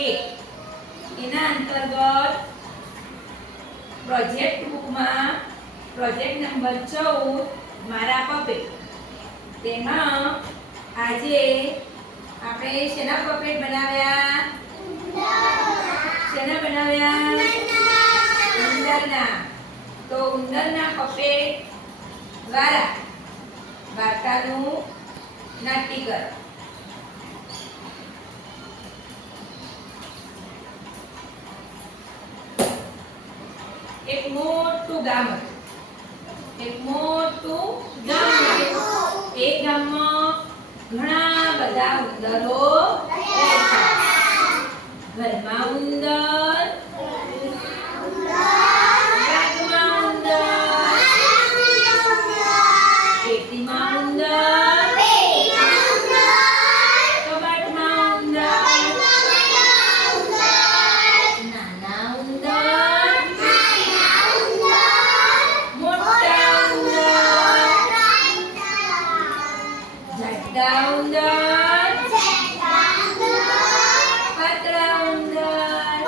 1 એના અંતર્ગત પ્રોજેક્ટ બુકમાં પ્રોજેક્ટ નંબર 14 મારા પપેટ તેમાં આજે આપણે શેના પપેટ બનાવ્યા? શેના બનાવ્યા? ઉંદરના. તો ઉંદરના પપેટ દ્વારા વાર્તાનું નાટ્યકરણ. એક મોટું ગામ હતું. એક મોટું ગામ હતું. એ ગામમાં ઘણા બધા ઉંદરો રહેતા. ઘરમાં ઉંદર, બાગમાં ઉંદર, પેટીમાં ઉંદર, કબાટમાં ઉંદર, નાના ઉંદર, મોટા ઉંદર, જાડા ઉંદર, પાતળા ઉંદર,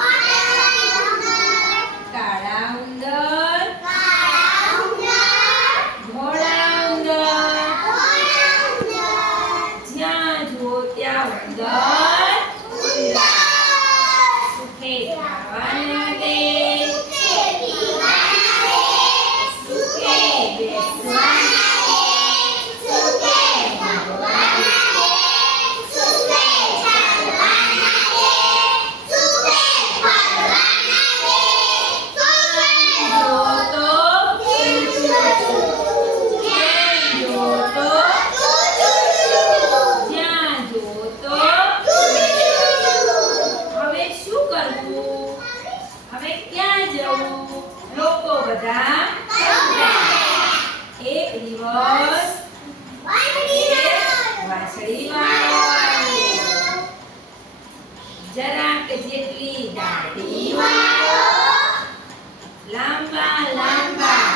કાળા ઉંદર, ધોળા ઉંદર, જ્યાં જુઓ ત્યાં ઉંદર. સુખે ખાવા દે, સુખે બેસવા એક દિવસ વાંસળી વાળો જરાક જેટલી દાઢી વાળો, લાંબા લાંબા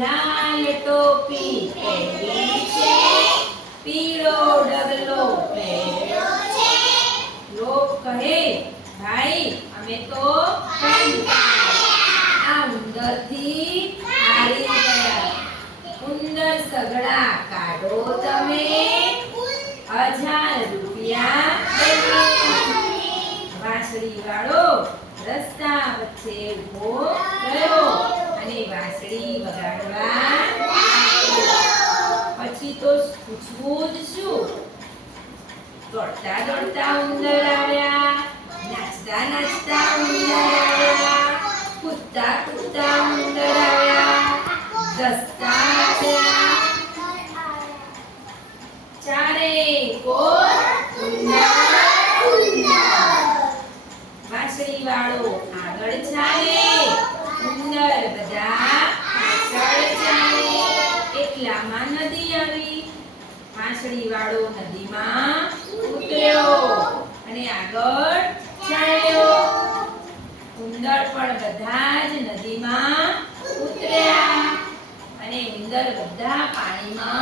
લાલ ટોપી પહેરી છે, પીળો ડગલો પહેર્યો છે. લોક કહે, ભાઈ અમે તો આ ઉંદરથી હારી ગયા. ઉંદર સગડા કાઢો તમે, 1000 રૂપિયા દઈએ. વાંસળી વાળો રસ્તા વચ્ચે ઊભો રહ્યો અને વાંસળી વગાડવા પછી તો પૂછવું જ શું? દોડતા દોડતા ઉંદર આવ્યા, નાચતા નાચતા ઉંદર આવ્યા, કૂદતા કૂદતા ઉંદર આવ્યા, દસતા આવ્યા. ચારે કોર ઉંદર ઉંદર. વાંસળી વાળો આગળ ચાલે, ઉંદર બધા પાછળ ચાલે. એટલામાં નદી આવી. વાંસળી વાળો નદીમાં ઉતર્યો અને આગળ ચાલ્યો. ઉંદર પણ બધા જ નદીમાં ઉતર્યા અને ઉંદર બધા પાણીમાં